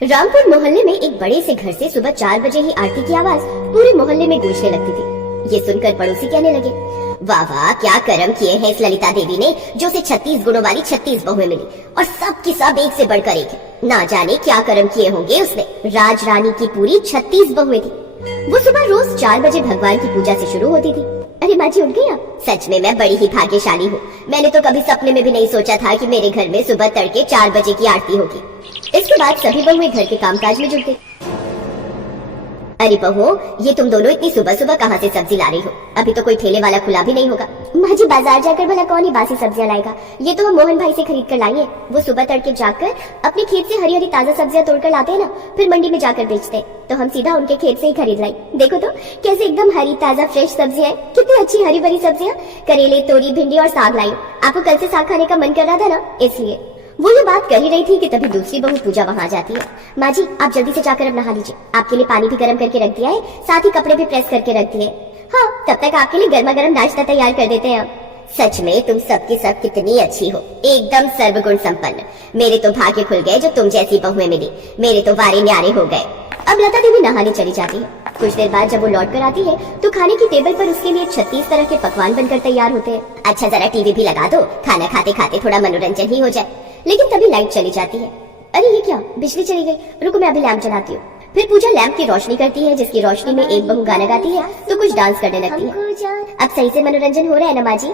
रामपुर मोहल्ले में एक बड़े से घर से सुबह 4 बजे ही आरती की आवाज पूरे मोहल्ले में गूंजने लगती थी। ये सुनकर पड़ोसी कहने लगे, वाह वाह, क्या कर्म किए हैं इस ललिता देवी ने, जो उसे 36 गुणों वाली 36 बहुएं मिली और सब की सब एक से बढ़कर एक है। ना जाने क्या कर्म किए होंगे उसने। राज रानी की पूरी 36 बहुएं थी। वो सुबह रोज 4 बजे भगवान की पूजा से शुरू होती थी। अरे माँ जी, उठ गई आप? सच में मैं बड़ी ही भाग्यशाली हूँ। मैंने तो कभी सपने में भी नहीं सोचा था कि मेरे घर में सुबह तड़के 4 बजे की आरती होगी। इसके बाद सभी बहुएं घर के कामकाज में जुट गई। अरे बहू, ये तुम दोनों इतनी सुबह सुबह कहाँ से सब्जी ला रही हो? अभी तो कोई ठेले वाला खुला भी नहीं होगा। माँ जी, बाजार जाकर भला कौन ही बासी सब्जियां लाएगा? ये तो हम मोहन भाई से खरीद कर लाएंगे। वो सुबह तड़के जाकर अपने खेत से हरी हरी ताजा सब्जियां तोड़कर लाते हैं ना, फिर मंडी में जाकर बेचते हैं। तो हम सीधा उनके खेत से ही खरीद लाई। देखो तो कैसे एकदम हरी ताजा फ्रेश सब्जियां, कितनी अच्छी हरी भरी सब्जियां। करेले, तोरी, भिंडी और साग लाई। आपको कल से साग खाने का मन कर रहा था ना, इसलिए। वो ये बात कर ही रही थी कि तभी दूसरी बहू पूजा वहाँ जाती है। माँ जी, आप जल्दी से जाकर अब नहा लीजिए। आपके लिए पानी भी गर्म करके रख दिया है, साथ ही कपड़े भी प्रेस करके रख दिए। हाँ, तब तक आपके लिए गर्मा गर्म नाश्ता तैयार कर देते हैं हम। सच में तुम सबकी सब कितनी अच्छी हो, एकदम सर्वगुण संपन्न। मेरे तो भाग्य खुल गए जो तुम जैसी बहुएं मिली। मेरे तो वारे न्यारे हो गए। अब लता देवी नहाने चली जाती है। कुछ देर बाद जब वो लौट कर आती है तो खाने की टेबल पर उसके लिए 36 तरह के पकवान बनकर तैयार होते हैं। अच्छा, जरा टीवी भी लगा दो, खाना खाते खाते थोड़ा मनोरंजन ही हो जाए। लेकिन तभी लाइट चली जाती है। अरे ये क्या, बिजली चली गई। रुको, मैं अभी लैंप जलाती हूँ। फिर पूजा लैंप की रोशनी करती है, जिसकी रोशनी में एक बहू गाना गाती है तो कुछ डांस करने लगती है। अब सही से मनोरंजन हो रहा है ना माँ जी?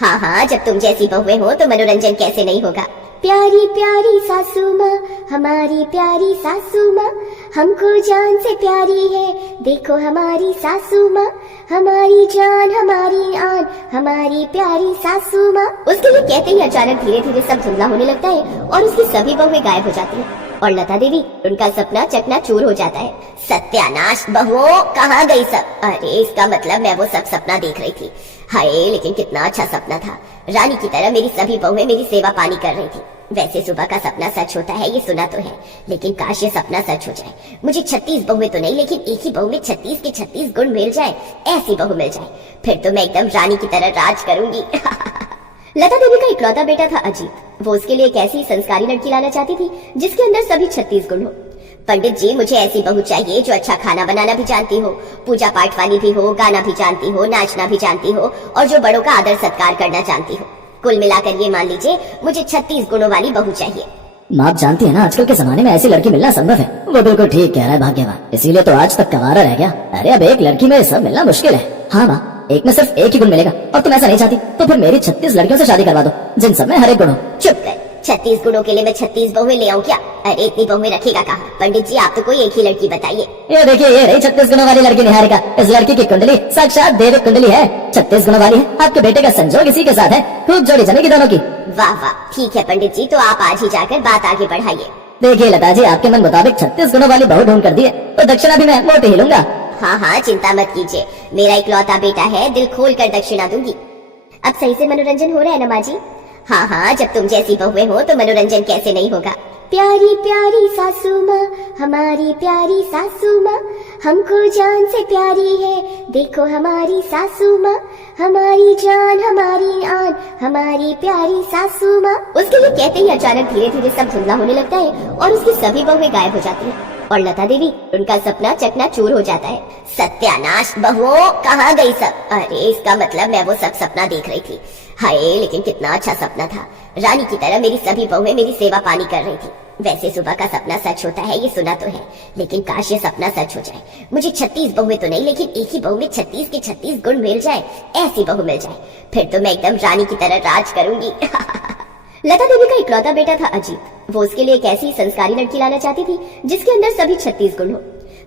हाँ हाँ, जब तुम जैसी बहुएं हो तो मनोरंजन कैसे नहीं होगा। प्यारी प्यारी सासू माँ, हमारी प्यारी सासू माँ, हमको जान से प्यारी है, देखो हमारी सासू माँ, हमारी जान हमारी आन, हमारी प्यारी सासू माँ। उसके लिए कहते ही अचानक धीरे धीरे सब धुंधला होने लगता है और उसकी सभी बहुएं गायब हो जाती हैं और लता देवी, उनका सपना चकनाचूर हो जाता है। सत्यानाश, बहुओं कहाँ गई सब? अरे इसका मतलब मैं वो सब सपना देख रही थी। हाय, लेकिन कितना अच्छा सपना था। रानी की तरह मेरी सभी बहुएं मेरी सेवा पानी कर रही थी। वैसे सुबह का सपना सच होता है, ये सुना तो है, लेकिन काश ये सपना सच हो जाए। मुझे 36 बहुएं तो नहीं, लेकिन एक ही बहू में 36 के 36 गुण मिल जाए, ऐसी बहू मिल जाए, फिर तो मैं एकदम रानी की तरह राज करूंगी। लता देवी का इकलौता बेटा था अजीत। वो उसके लिए एक ऐसी संस्कारी लड़की लाना चाहती थी जिसके अंदर सभी 36 गुण हो। पंडित जी, मुझे ऐसी बहू चाहिए जो अच्छा खाना बनाना भी जानती हो, पूजा पाठ वाली भी हो, गाना भी जानती हो, नाचना भी जानती हो और जो बड़ों का आदर सत्कार करना जानती हो। कुल मिलाकर ये मान लीजिए मुझे 36 गुणों वाली बहू चाहिए। माँ, आप जानती है ना, आजकल के जमाने में ऐसी लड़की मिलना संभव है। वो बिल्कुल ठीक कह रहा है भाग्यवान, इसीलिए तो आज तक कंवारा रह गया। अरे अब एक लड़की में सब मिलना मुश्किल है। हाँ माँ, एक में सिर्फ एक ही गुण मिलेगा और तुम ऐसा नहीं चाहती तो फिर मेरी 36 लड़कियों से शादी करवा दो, जिन सब में हर एक गुण हो। चुप कर, 36 गुणों के लिए मैं 36 बहुएं ले आऊं क्या? अरे इतनी बहुएं रखेगा कहाँ? पंडित जी, आप तो कोई एक ही लड़की बताइए। ये देखिए, ये रही 36 गुणों वाली लड़की निहारिका। इस लड़की की कुंडली साक्षात देवी कुंडली है, 36 गुणों वाली है। आपके बेटे का संजोग इसी के साथ है, खूब जोड़ी जमेगी दोनों की। वाह वाह, ठीक है पंडित जी, तो आप आज ही जाकर बात आगे बढ़ाइए। देखिए लता जी, आपके मन मुताबिक 36 गुणों वाली बहू ढूंढ कर दी है तो दक्षिणा भी मैं मोटे ही लूंगा। हाँ हाँ, चिंता मत कीजिए, मेरा इकलौता बेटा है, दिल खोल कर दक्षिणा दूंगी। अब सही से मनोरंजन हो रहा है ना माँ जी? हाँ हाँ, जब तुम जैसी बहुएं हो तो मनोरंजन कैसे नहीं होगा। प्यारी प्यारी सासू माँ, हमारी प्यारी सासू माँ, हमको जान से प्यारी है, देखो हमारी सासू माँ, हमारी जान हमारी आन, हमारी प्यारी सासू माँ। उसके लिए कहते ही अचानक धीरे धीरे सब धुंधला होने लगता है और उसकी सभी बहुएं गायब हो जाती हैं और लता देवी, उनका सपना चकनाचूर हो जाता है। सत्यानाश, बहुओं कहाँ गई सब? अरे इसका मतलब मैं वो सब सपना देख रही थी। हाय, लेकिन कितना अच्छा सपना था। रानी की तरह मेरी सभी बहुएं मेरी सेवा पानी कर रही थी। वैसे सुबह का सपना सच होता है, ये सुना तो है, लेकिन काश ये सपना सच हो जाए। मुझे 36 बहुएं तो नहीं, लेकिन एक ही बहू में 36 के 36 गुण मिल जाए, ऐसी बहू मिल जाए, फिर तो मैं एकदम रानी की तरह राज करूंगी। लता देवी का इकलौता बेटा था अजीत। वो उसके लिए एक ऐसी संस्कारी लड़की लाना चाहती थी जिसके अंदर सभी 36 गुण हो।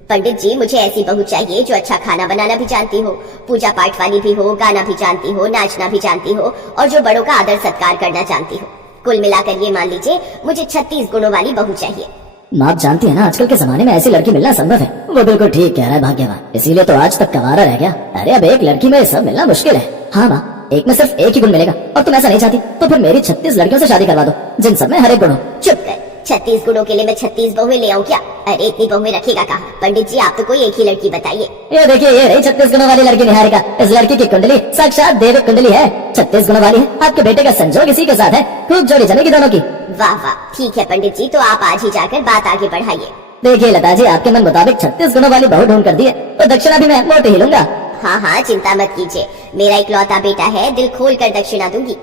पंडित जी, मुझे ऐसी बहू चाहिए जो अच्छा खाना बनाना भी जानती हो, पूजा पाठ वाली भी हो, गाना भी जानती हो, नाचना भी जानती हो और जो बड़ों का आदर सत्कार करना जानती हो। कुल मिलाकर ये मान लीजिए मुझे 36 गुणों वाली बहू चाहिए। माँ, आप जानती है ना, आजकल के जमाने में ऐसी लड़की मिलना संभव है। वो बिल्कुल ठीक कह रहा है भाग्यवान, इसीलिए तो आज तक कंवारा रह गया। अरे अब एक लड़की में सब मिलना मुश्किल है। हाँ माँ, एक में सिर्फ एक ही गुण मिलेगा और तुम ऐसा नहीं चाहती तो फिर मेरी 36 लड़कियों से शादी करवा दो, जिन सब में हर एक गुण हो। चुप कर, 36 गुणों के लिए मैं 36 बहुएं ले आऊं क्या? अरे इतनी बहुएं रखेगा कहाँ? पंडित जी, आप तो कोई एक ही लड़की बताइए। ये देखिए, ये रही 36 गुणों वाली लड़की निहारिका। इस लड़की की कुंडली साक्षात देवी कुंडली है, 36 गुणों वाली है। आपके बेटे का संजोग इसी के साथ है, खूब जोड़ी जमेगी दोनों की। वाह वाह, ठीक है पंडित जी, तो आप आज ही जाकर बात आगे बढ़ाइए। देखिए लता जी, आपके मन मुताबिक 36 गुणों वाली बहू ढूंढ कर दी है, तो दक्षिणा भी मैं मोटी ही लूंगा। हाँ हाँ, चिंता मत कीजिए, मेरा इकलौता बेटा है, दिल खोल कर दक्षिणा दूंगी।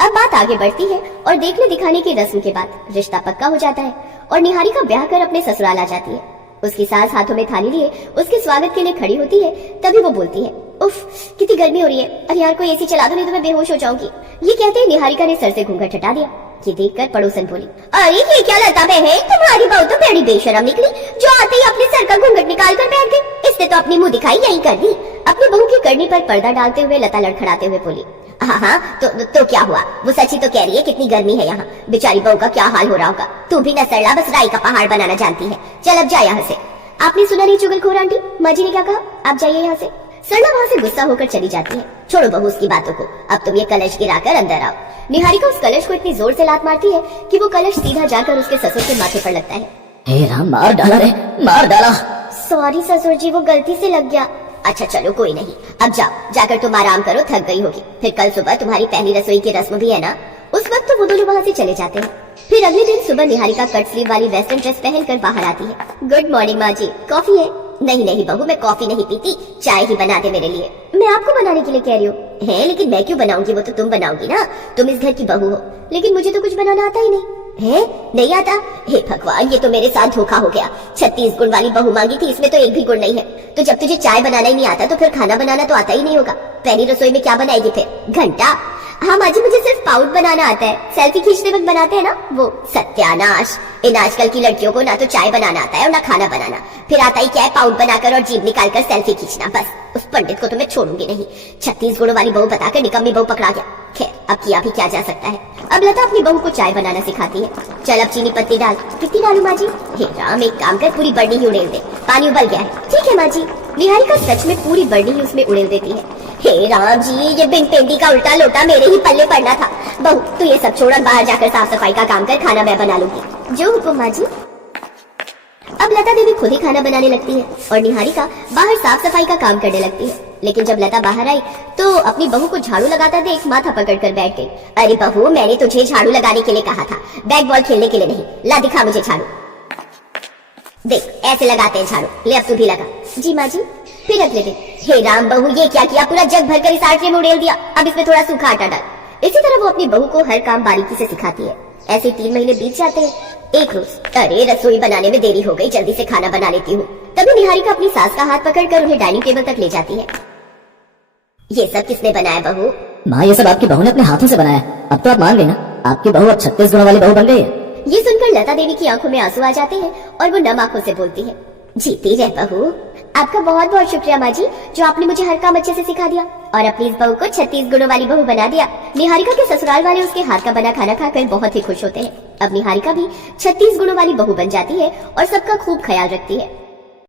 अब बात आगे बढ़ती है और देखने दिखाने की रस्म के बाद रिश्ता पक्का हो जाता है और निहारिका ब्याह कर अपने ससुराल आ जाती है। उसकी सास हाथों में थाली लिए उसके स्वागत के लिए खड़ी होती है। तभी वो बोलती है, उफ कितनी गर्मी हो रही है, अरे यार कोई एसी चला दो नहीं तो मैं बेहोश हो जाऊंगी। ये कहते ही निहारिका ने सर से घूंघट हटा दिया। ये देखकर पड़ोसन बोली, अरे ये क्या लता बहन, तुम्हारी बहू तो बड़ी बेशरम निकली, जो आते ही अपने सर का घूंघट निकाल कर बैठ गई। इसने तो अपनी मुंह दिखाई यही कर दी। अपनी बहू की करनी पर पर्दा डालते हुए लता लड़खड़ाते हुए बोली, हाँ तो क्या हुआ, वो सच्ची तो कह रही है कितनी गर्मी है यहाँ, बेचारी बहू का क्या हाल हो रहा होगा। तू भी न सरला, बस राई का पहाड़ बनाना जानती है। चल अब जा यहाँ से। आपने सुना नहीं चुगलखोर आंटी, माँ जी ने क्या कहा, आप जाइए यहाँ से। सरला वहाँ से गुस्सा होकर चली जाती है। छोड़ो बहू उसकी बातों को, अब तुम ये कलश गिराकर अंदर आओ। निहारिका उस कलश को इतनी जोर से लात मारती है कि वो कलश सीधा जाकर उसके ससुर के माथे पर लगता है। हे राम, मार डाला रे, मार डाला। सॉरी ससुर जी, वो गलती से लग गया। अच्छा चलो कोई नहीं, अब जाओ, जाकर तुम आराम करो, थक गई होगी। फिर कल सुबह तुम्हारी पहली रसोई की रस्म भी है ना। उस वक्त तो वो दोनों वहाँ से चले जाते हैं। फिर अगले दिन सुबह निहारिका कट स्लीव वाली वेस्टर्न ड्रेस पहनकर बाहर आती है। गुड मॉर्निंग माँ जी, कॉफी है? नहीं नहीं बहू, मैं कॉफी नहीं पीती, चाय ही बना दे मेरे लिए। मैं आपको बनाने के लिए कह रही हूँ। है लेकिन मैं क्यों बनाऊंगी, वो तो तुम बनाओगी ना, तुम इस घर की बहू हो। लेकिन मुझे तो कुछ बनाना आता ही नहीं। है नहीं आता? हे भगवान, ये तो मेरे साथ धोखा हो गया। 36 गुण वाली बहू मांगी थी, इसमें तो एक भी गुण नहीं है। तो जब तुझे चाय बनाना ही नहीं आता तो फिर खाना बनाना तो आता ही नहीं होगा। पहली रसोई में क्या बनाएगी फिर, घंटा? हाँ माँ जी, मुझे सिर्फ पाउच बनाना आता है, सेल्फी खींचते वक्त बनाते हैं ना वो। सत्यानाश, इन आजकल की लड़कियों को ना तो चाय बनाना आता है और ना खाना बनाना, फिर आता ही क्या है पाउच बनाकर और जीभ निकालकर सेल्फी खींचना। बस उस पंडित को तो मैं छोड़ूंगी नहीं। 36 गुणों वाली बहू बताकर निकम्मी बहू पकड़ा गया। खैर अब किया भी क्या जा सकता है। अब लता अपनी बहू को चाय बनाना सिखाती है। चल अब चीनी पत्ती डाल। कितनी डालू माँ जी? हे राम, एक काम कर, पूरी बर्नी ही उड़ेल दे, पानी उबल गया है। ठीक है माँ जी। निहारिका सच में पूरी बर्नी ही उसमें उड़ेल देती है। हे राम जी, ये बिन पेंदी का उल्टा लोटा मेरे ही पल्ले पड़ना था। बहू तू ये सब छोड़, बाहर जाकर साफ सफाई का काम कर, खाना मैं बना लूंगी। जो हुकुम माँ जी। अब लता देवी खुद ही खाना बनाने लगती है और निहारिका बाहर साफ सफाई का काम करने लगती है। लेकिन जब लता बाहर आई तो अपनी बहू को झाड़ू लगाता देख माथा पकड़कर बैठ गई। अरे बहू, मैंने तुझे झाड़ू लगाने के लिए कहा था, बैट बॉल खेलने के लिए नहीं। ला दिखा मुझे झाड़ू। देख ऐसे लगाते हैं झाड़ू, ले अब तू भी लगा। जी माँ जी। फिर अगले दिन, हे राम बहू, ये क्या किया, पूरा जग भरकर इस आटे में उड़ेल दिया। अब इसमें थोड़ा सूखा आटा डाल। इसी तरह वो अपनी बहू को हर काम बारीकी से सिखाती है। ऐसे 3 महीने बीत जाते हैं। एक रोज, अरे रसोई बनाने में देरी हो गई, जल्दी से खाना बना लेती हूँ। तभी निहारिका अपनी सास का हाथ पकड़कर उन्हें डाइनिंग टेबल तक ले जाती है। ये सब किसने बनाया बहू? माँ, ये सब आपकी बहू ने अपने हाथों से बनाया। अब तो आप मान गई ना, आपकी बहू अब 36 गुणों वाली बहू बन गई है। ये सुनकर लता देवी की आंखों में आंसू आ जाते हैं और वो नम आंखों से बोलती है, जीती रह बहू। आपका बहुत बहुत शुक्रिया माँ जी, जो आपने मुझे हर काम अच्छे से सिखा दिया और अपनी इस बहू को 36 गुणों वाली बहू बना दिया। निहारिका के ससुराल वाले उसके हाथ का बना खाना खाकर बहुत ही खुश होते हैं। अब निहारिका भी 36 गुणों वाली बहू बन जाती है और सबका खूब ख्याल रखती है।